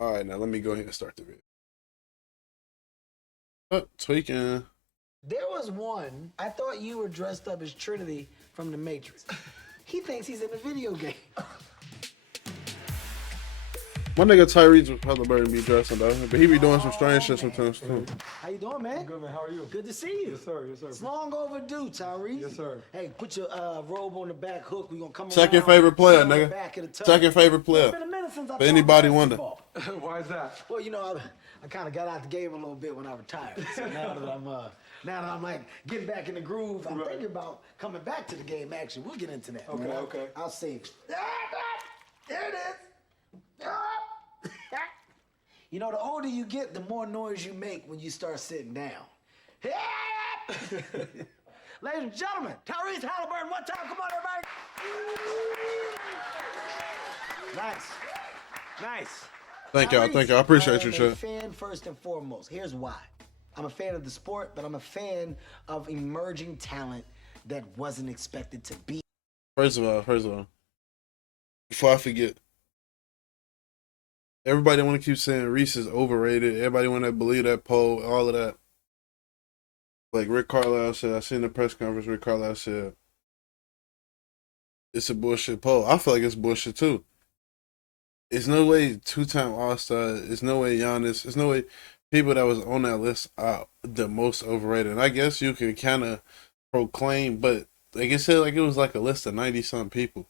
All right, now let me go ahead and start the video. Oh, tweaking. There was one, I thought you were dressed up as Trinity from The Matrix. He thinks he's in a video game. My nigga Tyrese Haliburton be dressing though, but he be doing some strange shit sometimes too. How you doing, man? Good, man. How are you? Good to see you. Yes, sir. Yes, sir. It's long overdue, Tyrese. Yes, sir. Hey, put your robe on the back hook. We gonna come Second around, favorite player, sit on the nigga. back of the tub. Second favorite It's player. been a minute since I For talked anybody wonder. basketball. Why is that? Well, you know, I kind of got out the game a little bit when I retired. So now that I'm like getting back in the groove, I'm thinking about coming back to the game. Actually, we'll get into that. Okay, you know? okay. I'll save. There it is. You know, the older you get, the more noise you make when you start sitting down. Ladies and gentlemen, Tyrese Haliburton, one time. Come on, everybody. Nice. Nice. Thank y'all. Thank y'all. I appreciate you, I am a shit. fan first and foremost. Here's why. I'm a fan of the sport, but I'm a fan of emerging talent that wasn't expected to be. First of all, before I forget, everybody want to keep saying Reese is overrated. Everybody want to believe that poll, all of that. Like Rick Carlisle said, I seen the press conference. Rick Carlisle said it's a bullshit poll. I feel like it's bullshit too. It's no way two-time All-Star. It's no way Giannis. It's no way people that was on that list are the most overrated. And I guess you can kind of proclaim, but like I said, like it was like a list of 90-something people.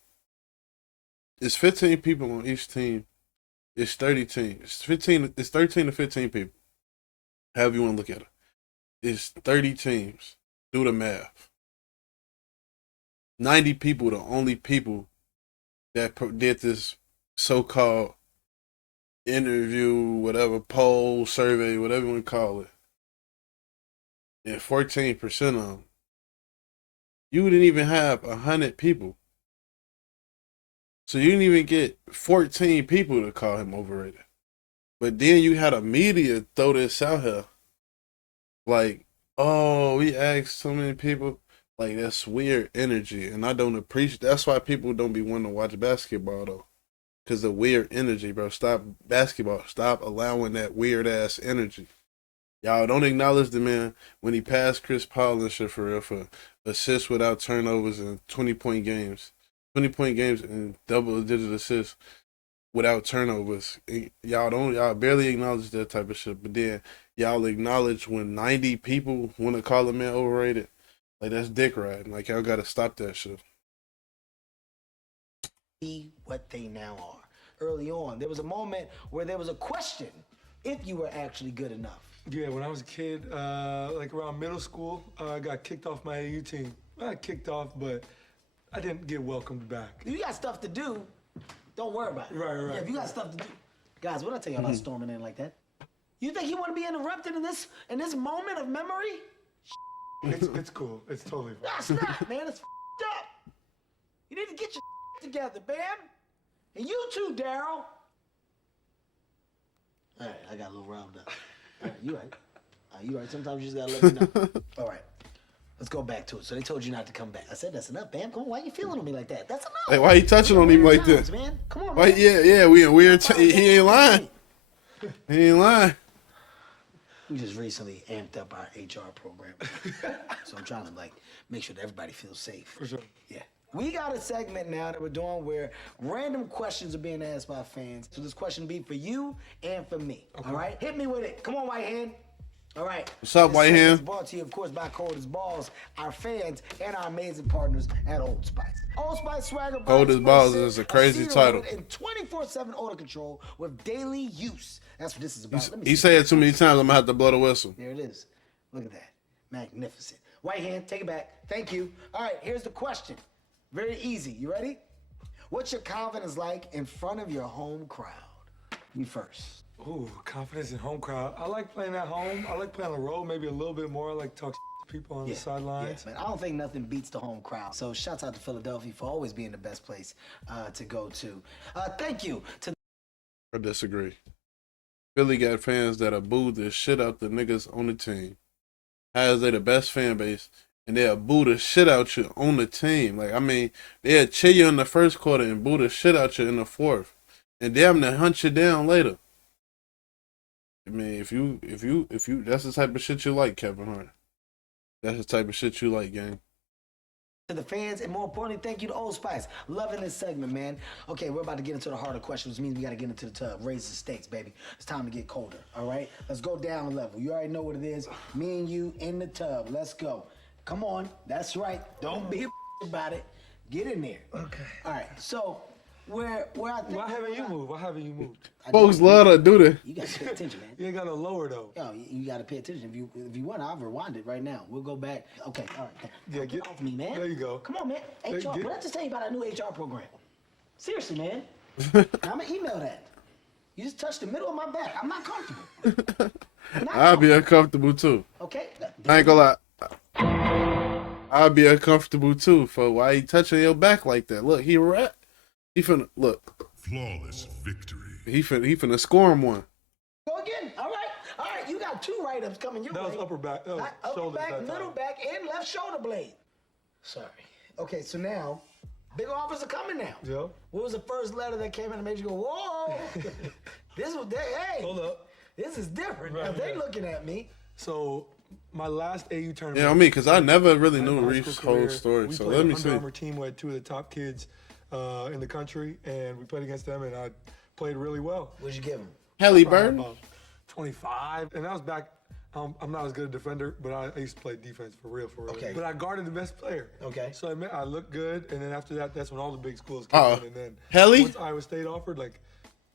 It's 15 people on each team. It's 30 teams. It's 13 to 15 people. However you want to look at it. It's 30 teams. Do the math. 90 people, the only people that did this so-called interview, whatever, poll, survey, whatever you want to call it. And 14% of them. You didn't even have 100 people. So you didn't even get 14 people to call him overrated. But then you had a media throw this out here. Like, oh, we asked so many people. Like, that's weird energy. And I don't appreciate. That's why people don't be wanting to watch basketball, though. Because the weird energy, bro. Stop basketball. Stop allowing that weird-ass energy. Y'all don't acknowledge the man when he passed Chris Paul and shit for real for assists without turnovers and 20-point games. 20-point games and double-digit assists without turnovers. Y'all barely acknowledge that type of shit. But then y'all acknowledge when 90 people want to call a man overrated. Like, that's dick riding. Like, y'all got to stop that shit. Be what they now are. Early on, there was a moment where there was a question if you were actually good enough. Yeah, when I was a kid, like around middle school, I got kicked off my AU team. I got kicked off, but I didn't get welcomed back. If you got stuff to do, don't worry about it. Right. Yeah, if you got stuff to do. Guys, what I tell you about storming in like that? You think you want to be interrupted in this moment of memory? It's cool. It's totally fine. Nah, snap, man. It's up. You need to get your together, man. And you too, Daryl. All right, I got a little riled up. All right, you right. You right. Sometimes you just gotta let me know. All right, let's go back to it. So they told you not to come back. I said that's enough, Bam. Come on, why you feeling on me like that? That's enough. Hey, why you touching on him like Times, that? man. Come on, Why, man. yeah, we in weird he ain't lying. He ain't lying. We just recently amped up our HR program. So I'm trying to make sure that everybody feels safe. For sure. Yeah. We got a segment now that we're doing where random questions are being asked by fans. So this question be for you and for me. Okay. All right? Hit me with it. Come on, White Hand. All right. What's up, White Hand? This brought to you, of course, by Cold as Balls, our fans, and our amazing partners at Old Spice. Old Spice Swagger. Cold as Balls is a crazy title. And 24/7 odor control with daily use. That's what this is about. Let me He see. said it too many times, I'm going to have to blow the whistle. There it is. Look at that. Magnificent. White Hand, take it back. Thank you. All right, here's the question. Very easy. You ready? What's your confidence like in front of your home crowd? Me first. Ooh, confidence in home crowd. I like playing at home. I like playing on the road, maybe a little bit more. I like to talk to people on the sidelines. Yeah, man. I don't think nothing beats the home crowd. So shouts out to Philadelphia for always being the best place to go to. Thank you to I disagree. Philly got fans that are booed the shit out the niggas on the team. How is they the best fan base? And they'll boo the shit out you on the team. Like, I mean, they'll cheer you in the first quarter and boo the shit out you in the fourth. And damn near hunt you down later. I mean, if you, that's the type of shit you like, Kevin Hart. That's the type of shit you like, gang. To the fans, and more importantly, thank you to Old Spice. Loving this segment, man. Okay, we're about to get into the harder questions, which means we got to get into the tub. Raise the stakes, baby. It's time to get colder, all right? Let's go down a level. You already know what it is. Me and you in the tub. Let's go. Come on. That's right. Don't be a about it. Get in there. Okay. All right, so where I think... Why haven't you moved? Why haven't you moved? Folks love to do that. You got to pay attention, man. You ain't got no lower though. Yo, you got to pay attention. If you want, I'll rewind it right now. We'll go back. Okay, all right. Yeah, Get off me, man. There you go. Come on, man. HR. What did I just tell you about our new HR program? Seriously, man. I'm gonna email that. You just touched the middle of my back. I'm not comfortable. I'll be uncomfortable too. Okay. I ain't gonna lie. I'll be uncomfortable too. For why he touching your back like that? Look, he rap. He finna look. Flawless victory. He finna score him one. Go again. All right. You got 2 write-ups coming your way. That was upper back. That was Upper shoulders back, that time. middle back, and left shoulder blade. Sorry. Okay, so now, big offers are coming now. Yeah. What was the first letter that came in and made you go, whoa? This was, hey. Hold up. This is different. Right, Now they yeah. looking at me. So my last AU tournament. Yeah, I mean, cause I never really knew in my high Reef's school whole career, story. we So played let me an see. Under Armour team who had 2 of the top kids in the country, and we played against them, and I played really well. What'd you give him? Haliburton. About 25, and I was back. I'm not as good a defender, but I used to play defense for real. Okay. But I guarded the best player. Okay. So I looked good, and then after that, that's when all the big schools came in, and then Helly? once Iowa State offered, like,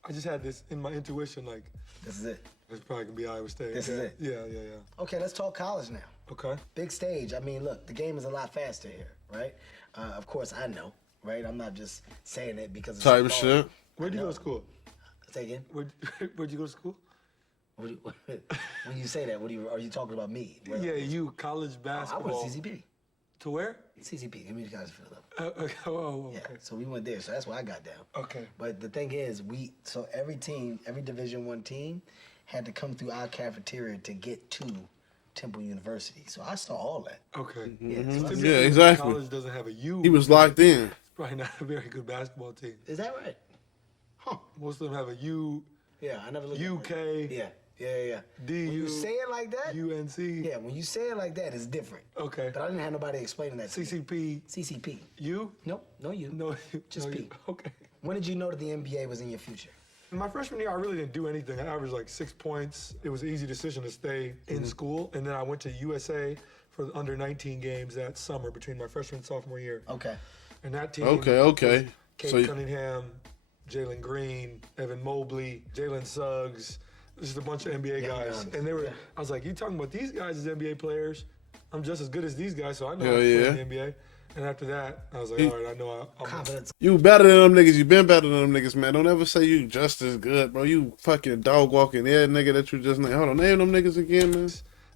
I just had this in my intuition, like, This is it. it's probably gonna be Iowa State. This is it. Yeah. Okay, let's talk college now. Okay. Big stage. I mean, look, the game is a lot faster here, right? Of course, I know, right? I'm not just saying it because it's Type of shit. Where'd you go to school? Say again. Where'd you go to school? When you say that, are you talking about me? Where- Yeah, you college I basketball. went to CCP. To where? CCP, Community College Philadelphia. Okay. Oh, Yeah, okay. so we went there. So that's where I got down. Okay. But the thing is, so every team, every Division I team, had to come through our cafeteria to get to Temple University. So I saw all that. Okay. Yeah, so I- Typically, Yeah, exactly. College doesn't have a U. He was locked in. It's probably not a very good basketball team. Is that right? Huh? Most of them have a U, Yeah, I never looked. UK, Yeah. DU, When you say it like that, UNC. yeah, when you say it like that, it's different. Okay. But I didn't have nobody explaining that. to me. CCP. CCP. U? Nope, no you. No. Just no, P. Okay. When did you know that the NBA was in your future? In my freshman year, I really didn't do anything. I averaged like 6 points. It was an easy decision to stay in school. And then I went to USA for the under 19 games that summer between my freshman and sophomore year. Okay. And that team. Okay. Kate So Cunningham, Jalen Green, Evan Mobley, Jalen Suggs, just a bunch of NBA guys. And they were, I was like, you talking about these guys as NBA players? I'm just as good as these guys, so I know how to play in the NBA. And after that, I was like, all right, I know I'm Confidence. you better than them niggas. You been better than them niggas, man. Don't ever say you just as good, bro. You fucking dog walking there, nigga. That you just named. Hold on, name them niggas again, man.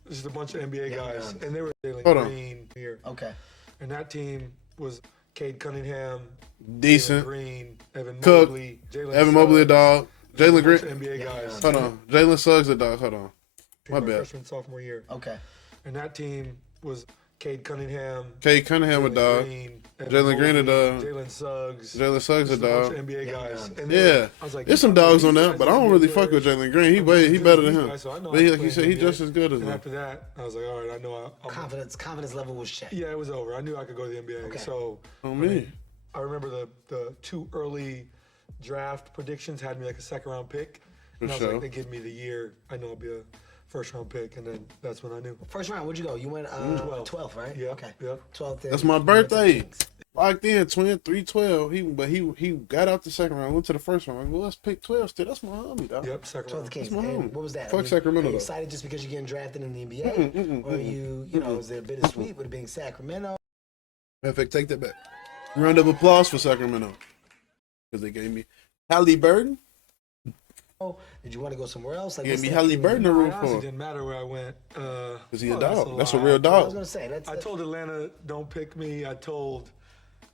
just a bunch of NBA guys. And they were Jalen Hold on. Green here. Okay. And that team was Cade Cunningham, Decent. Jalen Green, Evan Cook. Mobley, Jalen Evan Mobley a Suggs, dog. just a Jalen bunch Green. of NBA guys. Hold on. Jalen Suggs a dog. Hold on. My bad. Freshman, sophomore year. Okay. And that team was Cade Cunningham, Kate Cunningham a dog. Jalen Green a dog. Jalen Suggs. Jalen Suggs a Just a bunch dog. of NBA guys. And Yeah. I was like, There's some dogs on there, but I don't really fuck with Jalen Green. He better than him. But he, like you said, he just as good as And him. after that, I was like, all right, I know I'm. Confidence level was checked. Yeah, it was over. I knew I could go to the NBA. Okay. So On me. I remember the 2 early draft predictions had me like a second round pick. And I was sure. like, they give me the year. I know I'll be a first round pick. And then that's when I knew. First round, where'd you go? You went 12th, right? Yeah, Okay. yeah. 12th. That's my birthday. Locked in, 312. He got out the second round, went to the first round. Well, let's pick 12 still. That's my homie, dog. Yep, second 12th round. Kings. my And homie. what was that? Fuck Sacramento, Are you though. excited just because you're getting drafted in the NBA? Or is it bittersweet with it being Sacramento? Matter of fact, take that back. Round of applause for Sacramento. Because they gave me Haliburton. Did you want to go somewhere else? Like, Gave what's me that team? Haliburton to It root honestly for. didn't matter where I went. Because he a well, dog. That's a lie. real I was dog. gonna say that's. I told Atlanta, don't pick me. I told,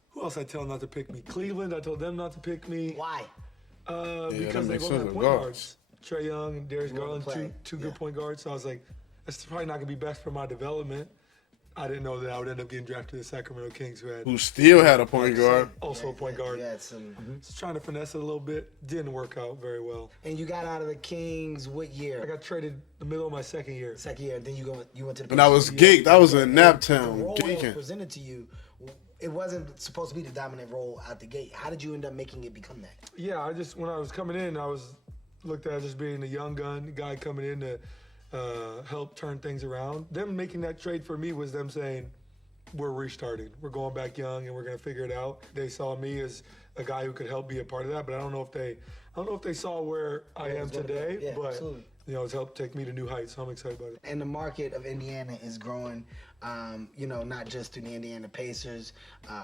who else I tell not to pick me? Cleveland, I told them not to pick me. Why? Because they makes both sense have with point guards. guards. Trey Young and Darius You wanna Garland, play. two good point guards. So I was like, that's probably not going to be best for my development. I didn't know that I would end up getting drafted to the Sacramento Kings, who still had a point guard. Also a point guard. You had some. Just trying to finesse it a little bit. Didn't work out very well. And you got out of the Kings what year? I got traded the middle of my second year. Second year. Then you went to the. And I was geeked. I was in Naptown The role that was geeking. presented to you, it wasn't supposed to be the dominant role out the gate. How did you end up making it become that? Yeah, when I was coming in, I was looked at as just being a young gun, guy coming in to help turn things around. Them making that trade for me was them saying, we're restarting. We're going back young and we're gonna figure it out. They saw me as a guy who could help be a part of that, but I don't know if they saw where I am today, Yeah, but absolutely. It's helped take me to new heights, so I'm excited about it. And the market of Indiana is growing, not just through the Indiana Pacers,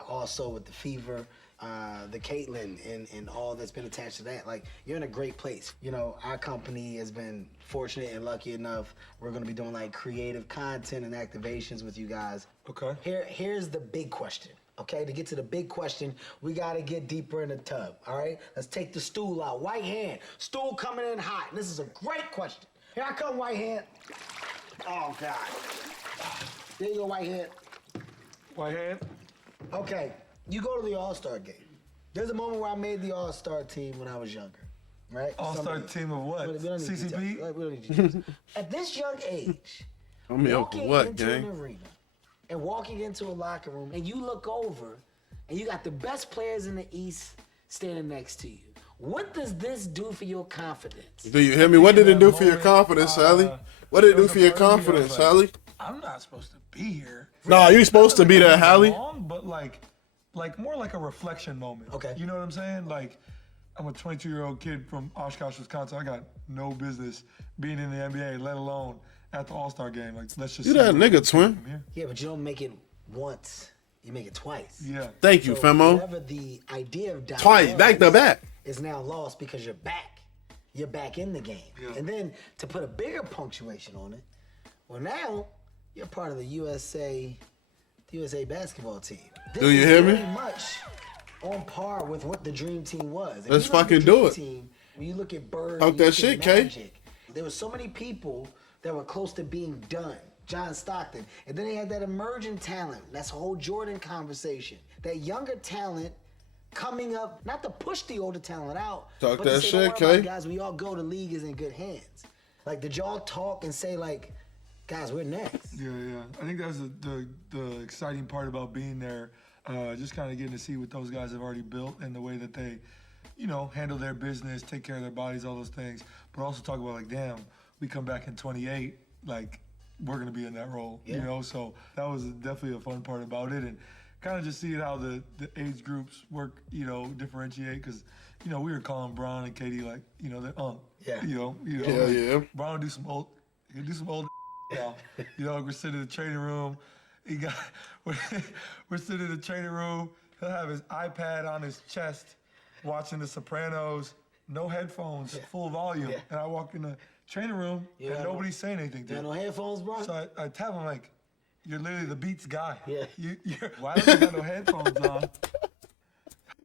also with the Fever, the Caitlin, and all that's been attached to that. Like, you're in a great place. Our company has been fortunate and lucky enough. We're going to be doing like creative content and activations with you guys. Okay. Here's the big question. Okay, to get to the big question, we got to get deeper in the tub, all right? Let's take the stool out. White hand, stool coming in hot. This is a great question. Here I come, white hand. Oh, God. There you go, white hand. White hand. Okay, you go to the All-Star game. There's a moment where I made the All-Star team when I was younger, right? All-Star team of what? We don't need CCP? details. We don't need details. At this young age, I mean, walking what, into gang? an arena and walking into a locker room, and you look over, and you got the best players in the East standing next to you. What does this do for your confidence? Do you hear me? What did it do for your confidence, Sally? What did it do for your confidence, Sally? I'm not supposed to be here. Nah, you supposed to be there, Hallie. But like more like a reflection moment. Okay. You know what I'm saying? Like, I'm a 22-year-old kid from Oshkosh, Wisconsin. I got no business being in the NBA, let alone at the All-Star game. Like, let's just. You that nigga, twin. Yeah, but you don't make it once. You make it twice. Yeah. Thank you, Femo. Whatever the idea of dominance Twice, back to back. is now lost because you're back. You're back in the game. Yeah. And then to put a bigger punctuation on it, well, now you're part of the USA basketball team. This Do you is hear me? very much on par with what the Dream Team was. If Let's you look at the fucking do Dream it. Team, when you look at Bird, Talk you that look shit, at K. Magic, there were so many people that were close to being done. John Stockton. And then they had that emerging talent. That's a whole Jordan conversation. That younger talent coming up, not to push the older talent out, Talk but that to say, don't shit, worry about K. it, guys, we all go, the league is in good hands. Like, did y'all talk and say, like, guys, we're next? Yeah. I think that's the exciting part about being there. Just kind of getting to see what those guys have already built and the way that they, handle their business, take care of their bodies, all those things. But also talk about, like, damn, we come back in 28, like, we're going to be in that role, So that was definitely a fun part about it. And kind of just seeing how the age groups work, differentiate. Because, we were calling Bron and Katie, like, they're Yeah. Yeah. Bron would do some old now. We're sitting in the training room. We're sitting in the training room. He'll have his iPad on his chest, watching The Sopranos, no headphones, full volume. Yeah. And I walk in the training room and nobody's saying anything to You got him. no headphones, bro? So I tell him, like, you're literally the Beats guy. Yeah. Why don't you got no headphones on?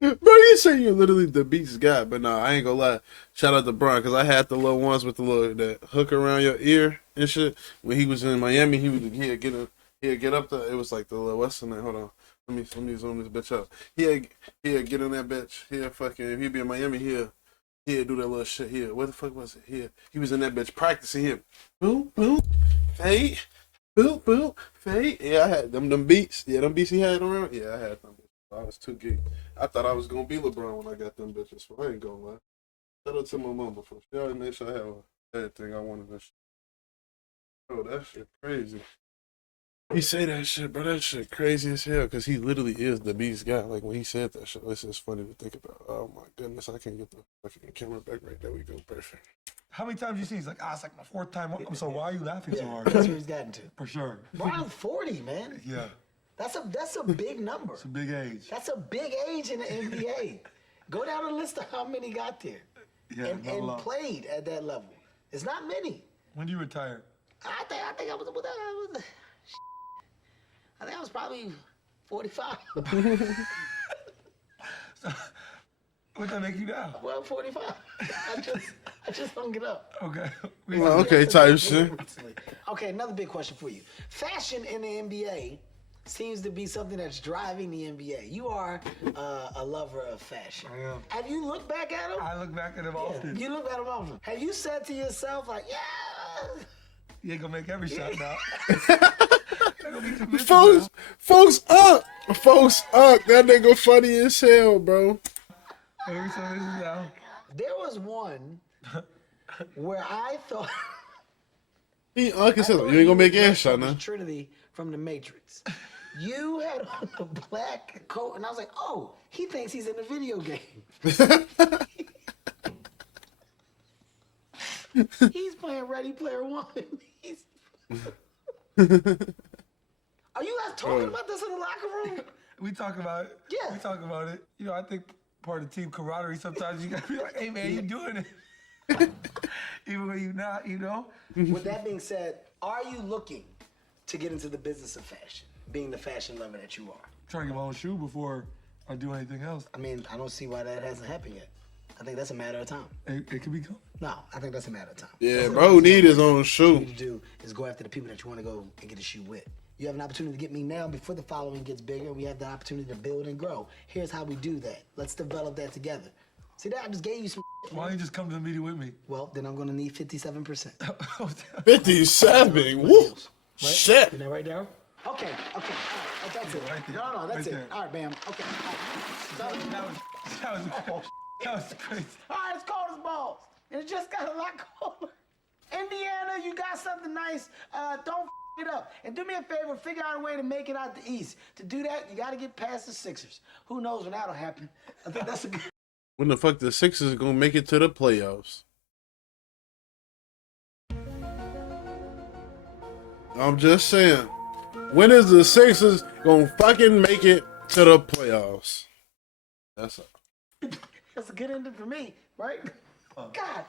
Bro, you say you're literally the Beats guy, but nah, I ain't gonna lie. Shout out to Bron, because I had the little ones with the little that hook around your ear and shit. When he was in Miami, he'd get up there. It was like the little, what's the name? Hold on. Let me zoom this bitch up. He'd get in that bitch. If he'd be in Miami, he'd do that little shit here. Where the fuck was it? He was in that bitch practicing here. Boom, boom, fade, boom, boom, fade. Yeah, I had them beats. Yeah, them beats he had around. Yeah, I had them. I was too geek. I thought I was gonna be LeBron when I got them bitches. So I ain't gonna lie. Shout out to my mama for she always made sure I have everything I wanted. That shit. Bro, that shit crazy. He say that shit, bro. That shit crazy as hell. Cause he literally is the beast guy. Like when he said that shit, it's just funny to think about. Oh my goodness, I can't get the fucking camera back right there. We go perfect. How many times you see? He's like, it's like my fourth time. So why are you laughing so hard? That's where he's gotten to. For sure. Bron's 40, man. Yeah. That's a big number. It's a big age. That's a big age in the NBA. Go down the list of how many got there Yeah, and not a lot. played at that level. It's not many. When do you retire? I think I was probably 45. What that make you now? Well, 45. I just hung it up. Okay. Well, okay, Tyson. Okay, another big question for you. Fashion in the NBA seems to be something that's driving the NBA. You are a lover of fashion. I am. Have you looked back at them? I look back at him often. You look at them often. Have you said to yourself, like, yeah? You ain't gonna make every shot now. Folks up. That nigga funny as hell, bro. Every shot is now. There was one where I thought... He unconsidered. You ain't gonna make every shot now. Trinity from The Matrix. You had on a black coat, and I was like, oh, he thinks he's in a video game. He's playing Ready Player One. Are you guys talking about this in the locker room? We talk about it. Yeah. We talk about it. You know, I think part of team camaraderie, sometimes you gotta be like, hey man, you doing it. Even when you're not, you know? With that being said, are you looking to get into the business of fashion, being the fashion lover that you are? Trying to get my own shoe before I do anything else. I mean, I don't see why that hasn't happened yet. I think that's a matter of time. It could be coming. No, I think that's a matter of time. Yeah, bro, need his own shoe. What you need to do is go after the people that you want to go and get a shoe with. You have an opportunity to get me now before the following gets bigger. We have the opportunity to build and grow. Here's how we do that. Let's develop that together. See that? I just gave you some. Why don't you just come to the meeting with me? Well, then I'm going to need 57%. 57. Woo. Right? Shit. Isn't that right, Daryl? Okay. All right. That's it. Right there. No, that's Right it. there. All right, bam. Okay. All right. That was crazy. All right, it's cold as balls. And it just got a lot colder. Indiana, you got something nice. Don't it up. And do me a favor, figure out a way to make it out the East. To do that, you got to get past the Sixers. Who knows when that'll happen? I think that's a good... When the fuck the Sixers gonna make it to the playoffs? I'm just saying. When is the Sixers gonna fucking make it to the playoffs? That's That's a good ending for me, right? God.